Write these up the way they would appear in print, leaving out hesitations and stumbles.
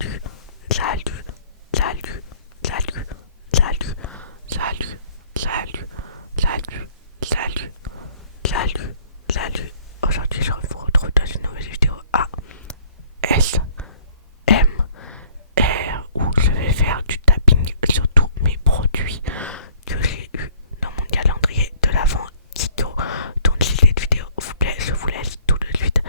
salut, salut, salut, salut, salut, salut, salut, salut, salut, salut, salut. Aujourd'hui, je vous retrouve dans une nouvelle vidéo ASMR où je vais faire du tapping sur tous mes produits que j'ai eu dans mon calendrier de l'avant Kiko. Donc si cette vidéo vous plaît, je vous laisse tout de suite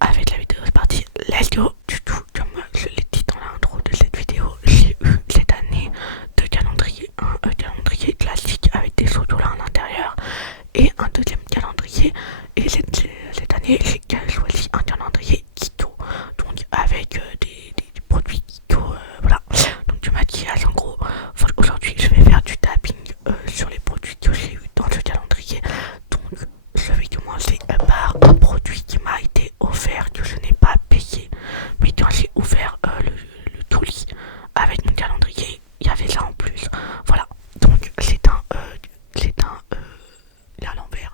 avec la vidéo. C'est parti, let's go. Du tout, comme je l'ai dit dans l'intro de cette vidéo, j'ai eu cette année de calendrier, un calendrier classique avec des photos là à l'intérieur et un deuxième calendrier. Et cette année, j'ai choisi un calendrier Kiko, donc avec des produits Kiko, voilà, donc du maquillage en gros. Aujourd'hui, je vais faire du tapping sur les produits que j'ai eu dans ce calendrier. Donc, je vais commencer par un produit qui m'a été offert, que je n'ai pas payé, mais quand j'ai ouvert le Touli avec mon calendrier, il y avait ça en plus. Voilà, donc c'est un à l'envers.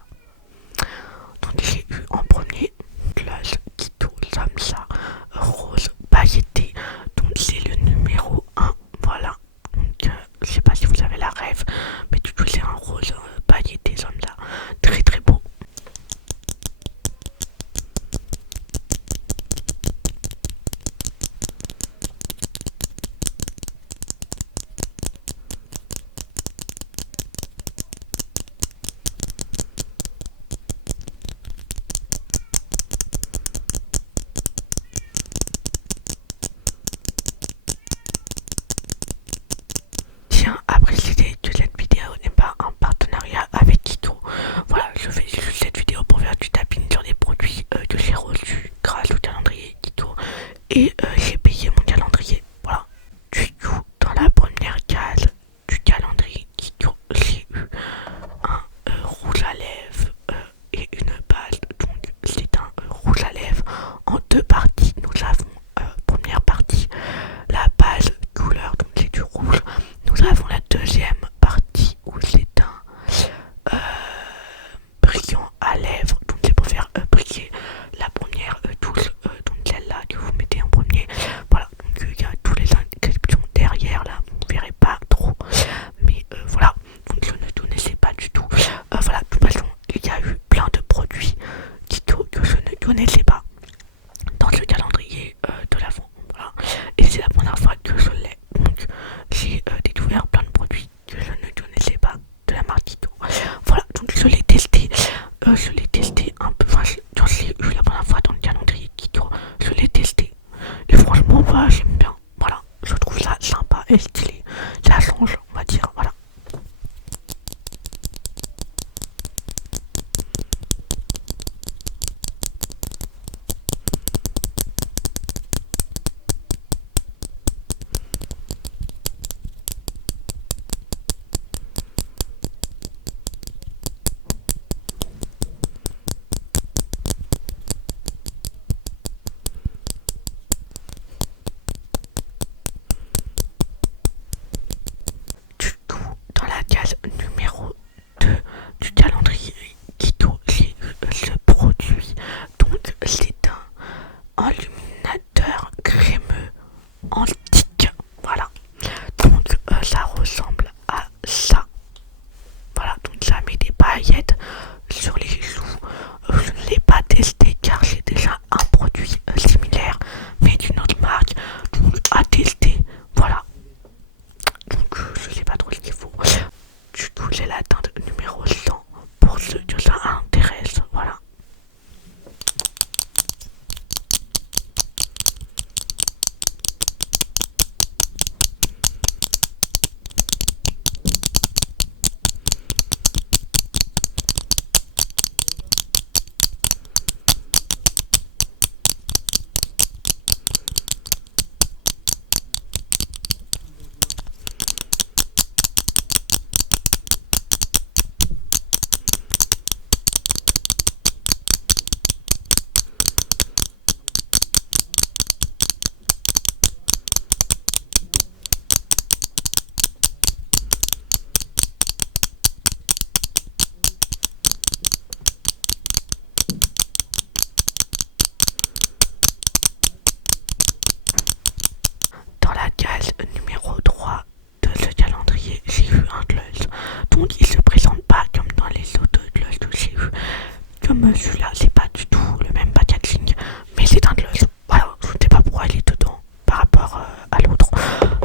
Donc j'ai eu en premier Gloss Kito Samsa rose pailleté. Donc c'est le numéro 1. Voilà. Donc je sais pas si vous avez la rêve, mais du coup c'est un rose pailleté Samsa. Très très beau. Tiens à préciser que cette vidéo n'est pas un partenariat avec Kiko. Voilà, je fais juste cette vidéo pour faire du tapping sur des produits que j'ai reçus grâce au calendrier Kiko. Et j'ai payé mon calendrier. Voilà. Du coup, dans la première case du calendrier Kiko, j'ai eu un rouge à lèvres et une base. Donc c'est un rouge à lèvres en deux parties. Nous avons première partie la base couleur, donc c'est du rouge. Nous avons la deuxième partie où c'est un brillant à lèvres, donc c'est pour faire briller la première touche, donc celle-là que vous mettez en premier. Voilà, donc il y a tous les inscriptions derrière là, vous ne verrez pas trop, mais voilà, donc je ne connaissais pas du tout. Voilà, de toute façon, il y a eu plein de produits que je ne connaissais pas dans ce calendrier de l'avant. Voilà, et c'est la première fois que je l'ai. Donc j'ai découvert plein de produits que je ne connaissais pas de la marque Kiko. Voilà, donc je l'ai testé un peu. Enfin, quand j'ai eu la première fois dans le calendrier Kiko, je l'ai testé. Et franchement, bah, j'aime bien. Voilà, je trouve ça sympa et stylé. Ça change, on va dire. Voilà. Du coup, dans la case numéro 2 du calendrier Kito, j'ai eu ce produit. Donc, c'est un illuminateur crémeux antique. Voilà. Donc, ça ressemble à ça. Voilà, donc ça met des paillettes sur les joues. Je ne l'ai pas testé car j'ai déjà un produit similaire, mais d'une autre marque. Donc, à tester. Voilà. Donc je sais pas trop ce qu'il faut. Du coup j'ai la teinte numéro 100 pour ceux que ça intéresse. Voilà. numéro 3 de ce calendrier, j'ai eu un gloss. Donc il se présente pas comme dans les autres gloss que j'ai eu. Comme celui-là, c'est pas du tout le même packaging, mais c'est un gloss. Voilà, je ne sais pas pourquoi il est dedans par rapport à l'autre.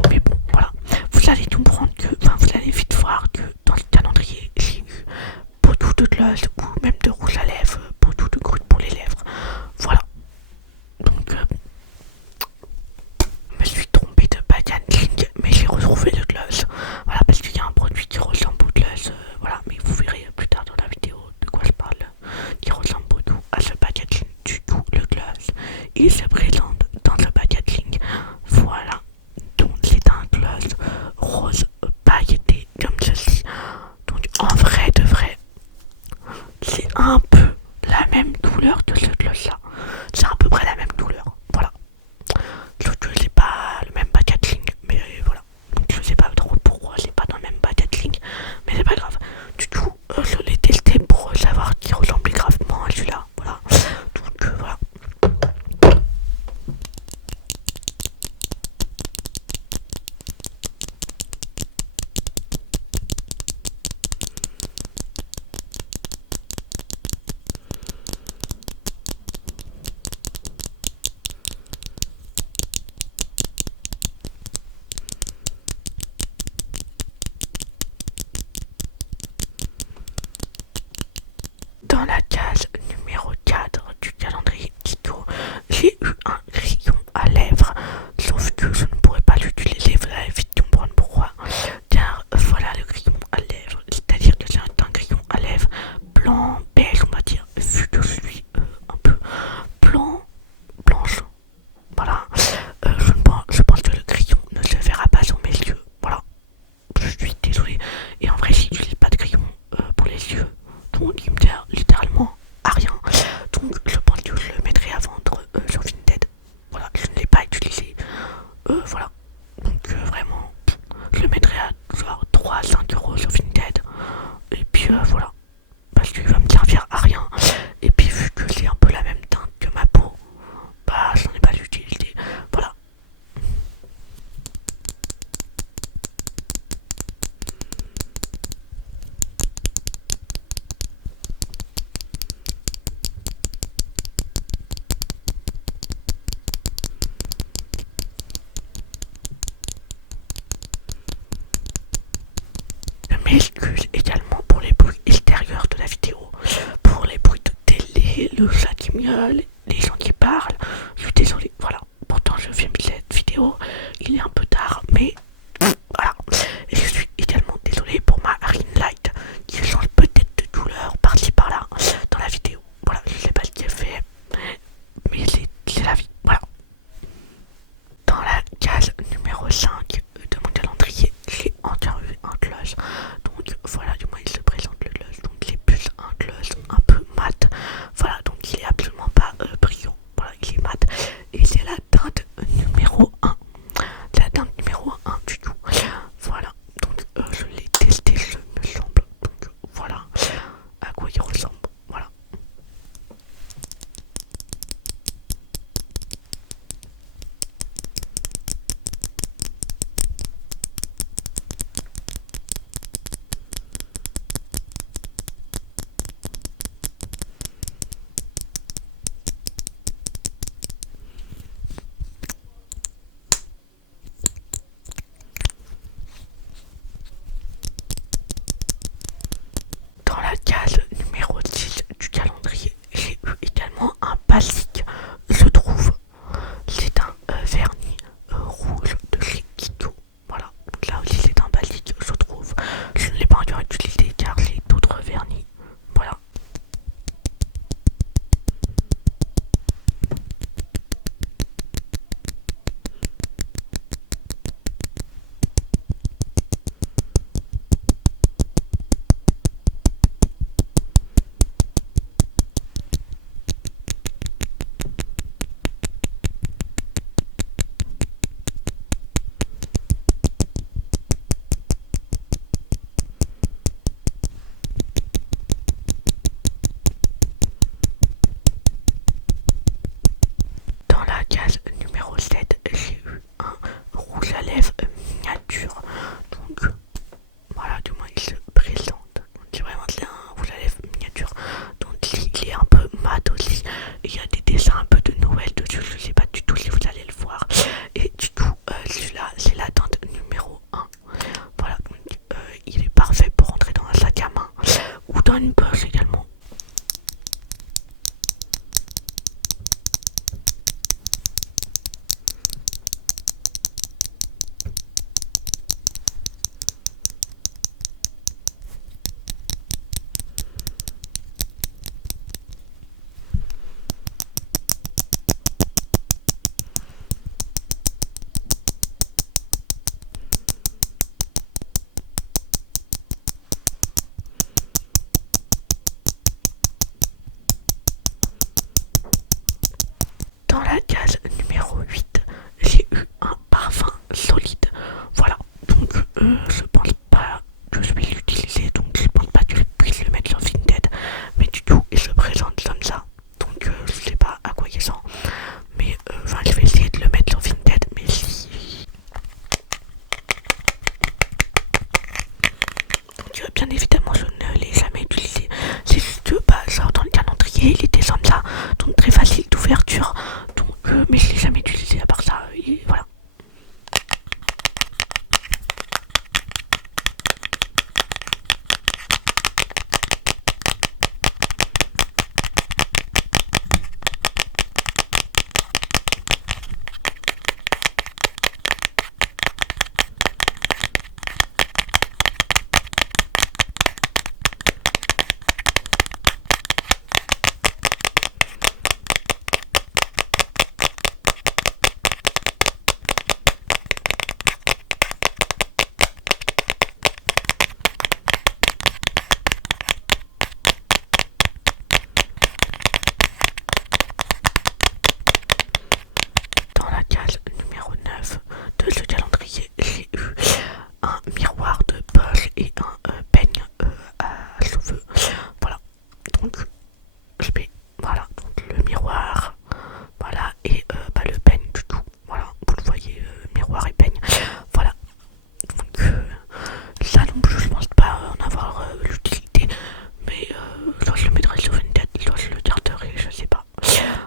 Mais bon, voilà. Vous allez comprendre que, enfin, vous allez vite voir que dans le calendrier, j'ai eu beaucoup de gloss ou même de rouge à lèvres, beaucoup de gouttes pour les lèvres. Voilà. Donc, je me suis trompé de packaging, mais j'ai retrouvé le gloss. Voilà, parce qu'il y a un produit qui ressemble au gloss. Voilà, mais vous verrez plus tard dans la vidéo de quoi je parle. Qui ressemble beaucoup à ce packaging. Du coup, le gloss, il se présente dans ce packaging. Voilà. Donc, c'est un gloss rose pailleté comme ceci. Donc, en vrai de vrai, c'est un peu la même couleur que ce gloss là. C'est à peu près la même couleur. Voilà. Sauf que c'est pas le même packaging. Mais voilà. Donc je sais pas trop pourquoi c'est pas dans le même packaging. Mais c'est pas grave. Du coup, je l'ai testé pour savoir qu'il ressemblait gravement à celui-là. Voilà. Donc voilà. Dans la case numéro 4 du calendrier Kiko, j'ai eu un crayon à lèvres, sauf que je ne pourrais pas l'utiliser, vous allez vite comprendre pourquoi. Car voilà le crayon à lèvres, c'est-à-dire que c'est un crayon à lèvres blanc, beige on va dire, vu que je suis un peu blanche. Voilà, je pense que le crayon ne se verra pas sur mes yeux, voilà. Je suis désolé. Et en vrai, j'utilise pas de crayon pour les yeux. Donc, il me sert littéralement à rien. Donc, je pense que je le mettrai à vendre sur Vinted. Voilà, je ne l'ai pas utilisé. Voilà. Donc, vraiment, je le mettrai à genre 3 à 5 € sur Vinted. Et puis, voilà. Parce qu'il va me servir à rien. Et puis, vu que c'est un peu la même teinte que ma peau, bah, j'en ai pas l'utilité. Voilà. Je m'excuse également pour les bruits extérieurs de la vidéo, pour les bruits de télé, le chat qui miaule, les gens qui parlent. Je suis désolé, voilà. Pourtant, je filme cette vidéo, il est un peu tard, mais voilà. Et je suis également désolé pour ma ring light qui change peut-être de couleur par-ci par-là dans la vidéo. Voilà, je sais pas ce qui est fait, mais c'est la vie. Voilà. Dans la case numéro 5 de mon calendrier, j'ai encore eu un gloss. Donc voilà, du moins il se présente le gloss. Donc c'est plus un gloss un peu mat. Voilà, donc il est absolument pas brillant. Voilà, il est mat. Et c'est la teinte numéro 1. La teinte solide. Voilà, donc je pense pas que je vais l'utiliser, donc je pense pas que je puisse le mettre sur Vinted, mais du tout, il se présente comme ça. Donc je sais pas à quoi il sent, mais enfin je vais essayer de le mettre sur Vinted, mais si. Donc bien évidemment je ne l'ai jamais utilisé, c'est juste que bah, genre dans le calendrier il était comme ça, donc très facile d'ouverture, donc mais je l'ai jamais utilisé à part ça, et voilà. Dans la case numéro 9 de ce calendrier, j'ai eu un miroir de poche et un peigne à cheveux. Voilà, donc je vais, voilà, donc le miroir, voilà, et bah, le peigne du tout. Voilà, vous le voyez, miroir et peigne. Voilà, donc ça non plus, je pense pas en avoir l'utilité, mais soit je le mettrai sur une tête, soit je le garderai, je sais pas.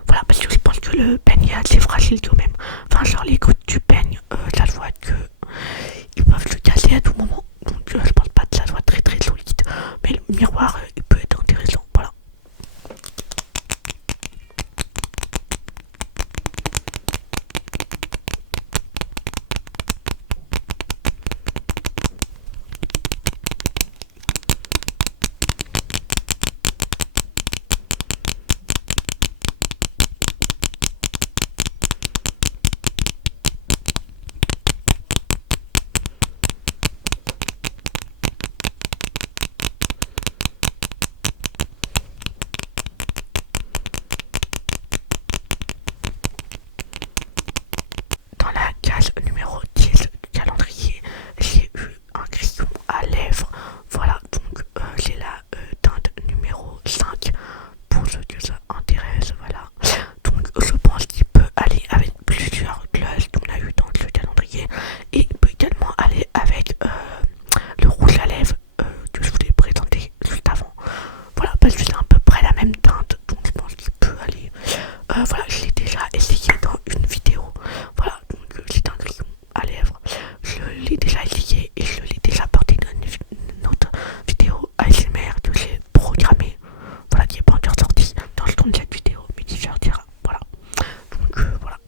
Voilà, parce que je pense que le peigne est assez fragile quand même. Enfin, genre les gouttes du peigne, ça se voit que ils peuvent se casser à tout moment. Donc je pense pas que ça soit très très solide. Mais le miroir, il peut être intéressant. Voilà. Dans la case numéro 10 du calendrier, j'ai eu un crayon à lèvres. Voilà, donc j'ai la teinte numéro 5 pour ceux que ça intéresse. Voilà, donc je pense qu'il peut aller avec plusieurs glosses qu'on a eu dans le calendrier et il peut également aller avec le rouge à lèvres que je voulais présenter juste avant. Voilà, parce que c'est à peu près la même teinte, donc je pense qu'il peut aller. Voilà, je l'ai déjà essayé dans une vidéo. Voilà, donc c'est un crayon à lèvres. Je l'ai déjà essayé et je l'ai déjà porté dans une autre vidéo ASMR que j'ai programmée. Voilà, qui n'est pas encore sortie dans le temps de cette vidéo, mais qui sortira. Voilà, donc voilà.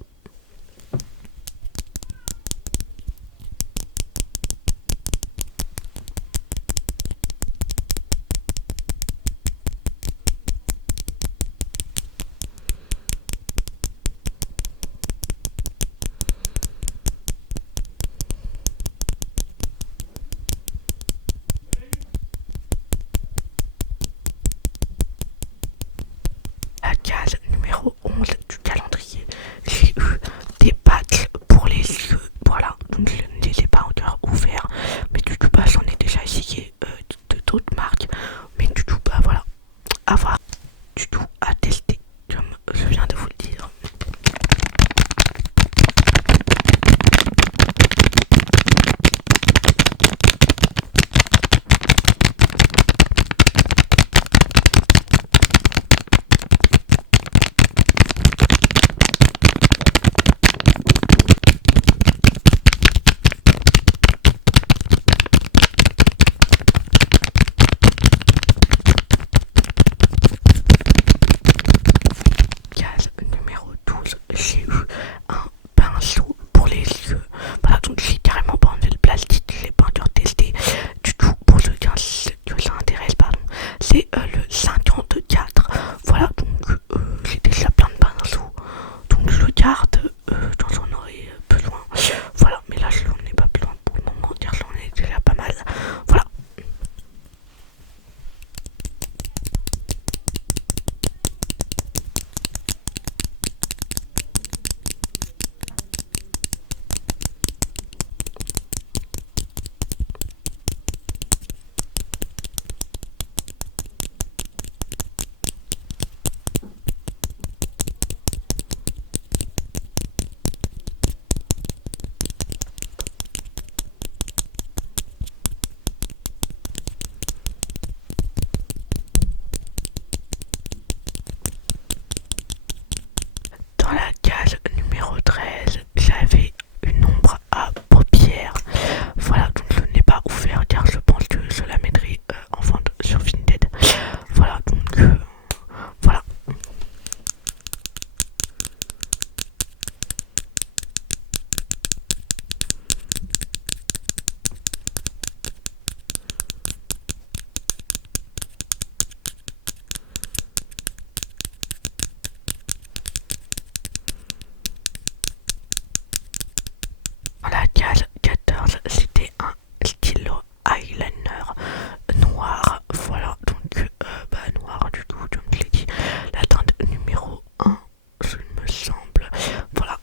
c'était un stylo eyeliner noir. Voilà, donc noir du coup, comme je l'ai dit. La teinte numéro 1, je me semble. Voilà.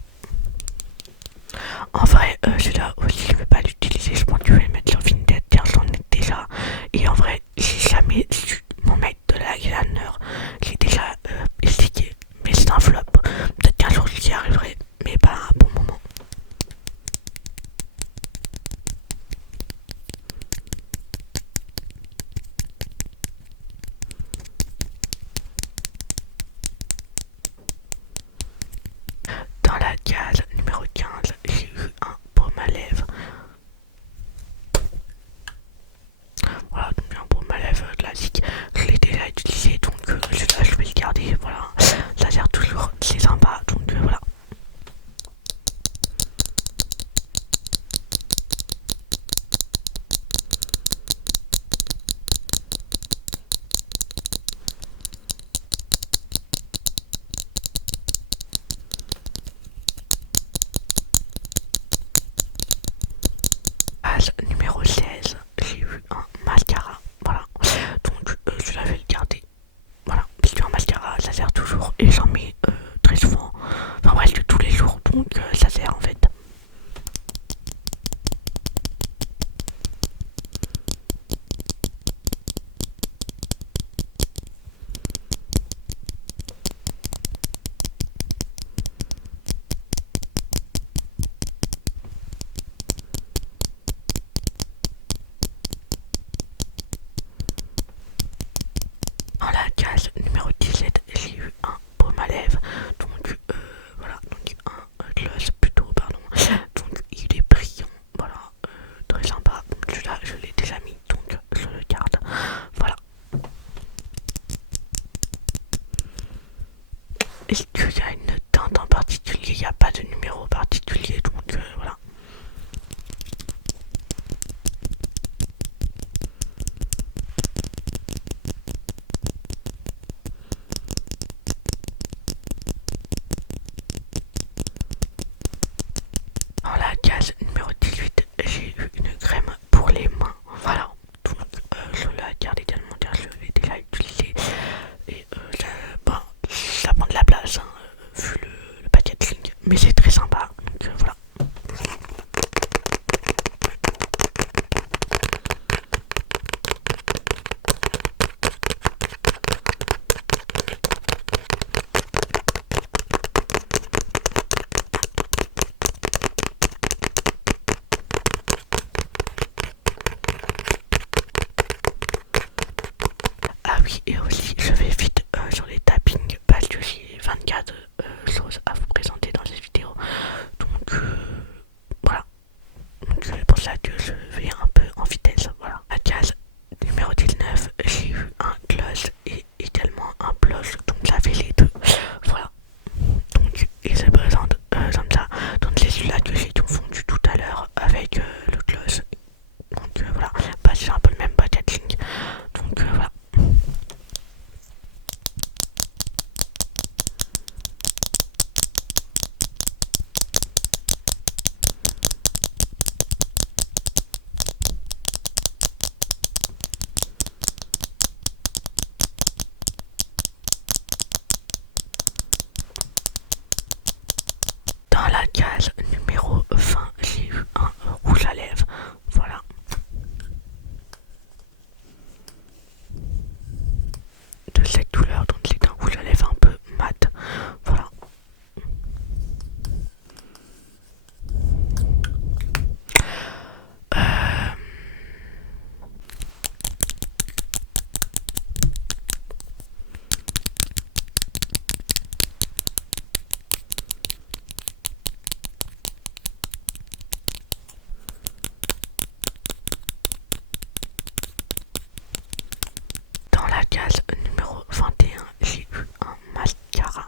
En vrai, celui-là aussi, je vais pas l'utiliser. Je pense que je vais le mettre sur Vinted car j'en ai déjà. Et en vrai, j'ai jamais su m'en mettre de l'eyeliner. J'ai déjà essayé, mais c'est un flop. Peut-être qu'un jour j'y arriverai, mais pas à un bon moment. Dans la case numéro 15, j'ai eu un baume à lèvres. Voilà, donc un baume à lèvres classique. Je l'ai déjà utilisé, donc celui-là je vais le garder. Voilà, ça sert toujours, c'est sympa, donc voilà. Page numéro 16, j'ai eu un mascara. Voilà, donc celui-là je vais le garder. Voilà, c'est un mascara, ça sert toujours et j'en mets très souvent. Enfin presque tous les jours, donc ça sert en fait. Dans la case numéro 17, j'ai eu un baume à lèvres. Donc voilà, donc un gloss plutôt, pardon. Donc il est brillant, voilà, très sympa. Donc celui-là, je l'ai déjà mis, donc je le garde. Voilà. Est-ce qu'il y a une teinte en particulier? Il n'y a pas de numéro particulier, donc voilà. Dans la case numéro 18, j'ai eu une crème pour les mains. Voilà. Donc je la garde également car je l'ai déjà utilisé. Et ça prend de la place hein, vu le packaging. Mais c'est très sympa. Donc voilà. Ah oui, et aussi je vais vite sur les tappings parce que j'ai 24 choses à vous présenter dans cette vidéo. Donc voilà. Donc c'est pour ça que je vais un peu en vitesse. Voilà. La case numéro 19, j'ai eu un gloss et également un blush. Donc ça fait les deux. Voilà. Donc il se présente comme ça. Donc c'est celui-là que j'ai confondu tout à l'heure avec le gloss. Donc voilà. Bah, c'est un peu le même packaging. Donc voilà. Dans la case numéro 20, j'ai eu un rouge à lèvres. Voilà. De cette couleur, donc c'est un rouge à lèvres un peu mat. Voilà. Euh, Dans la case numéro 21, j'ai eu un mascara.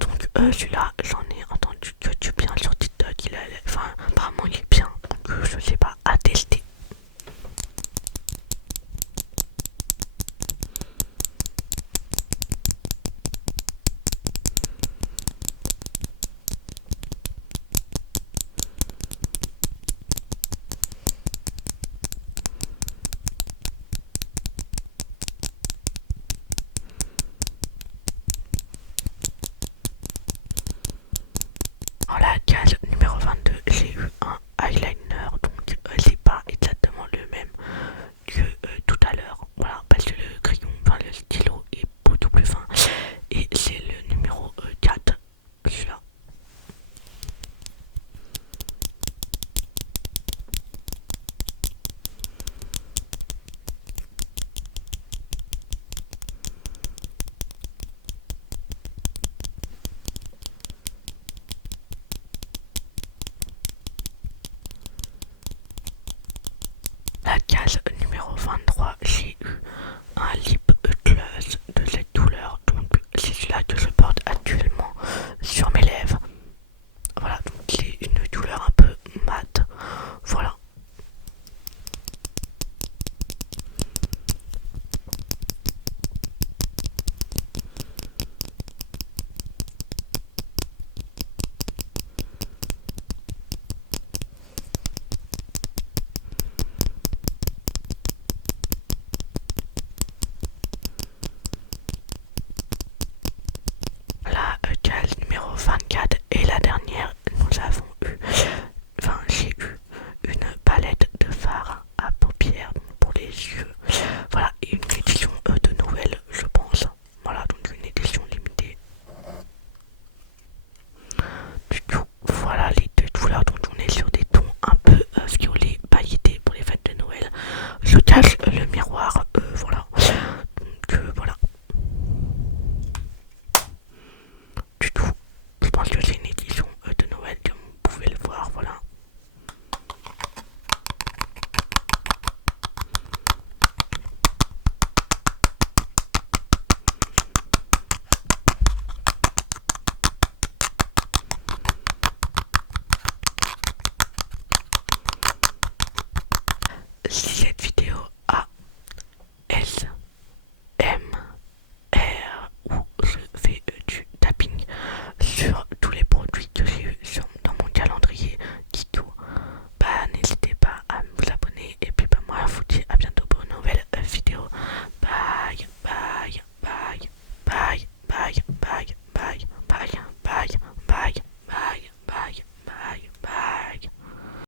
Donc celui-là, j'en ai entendu que du bien sur TikTok. Enfin, apparemment il est bien. Donc je sais pas, à tester. numéro 23, j'ai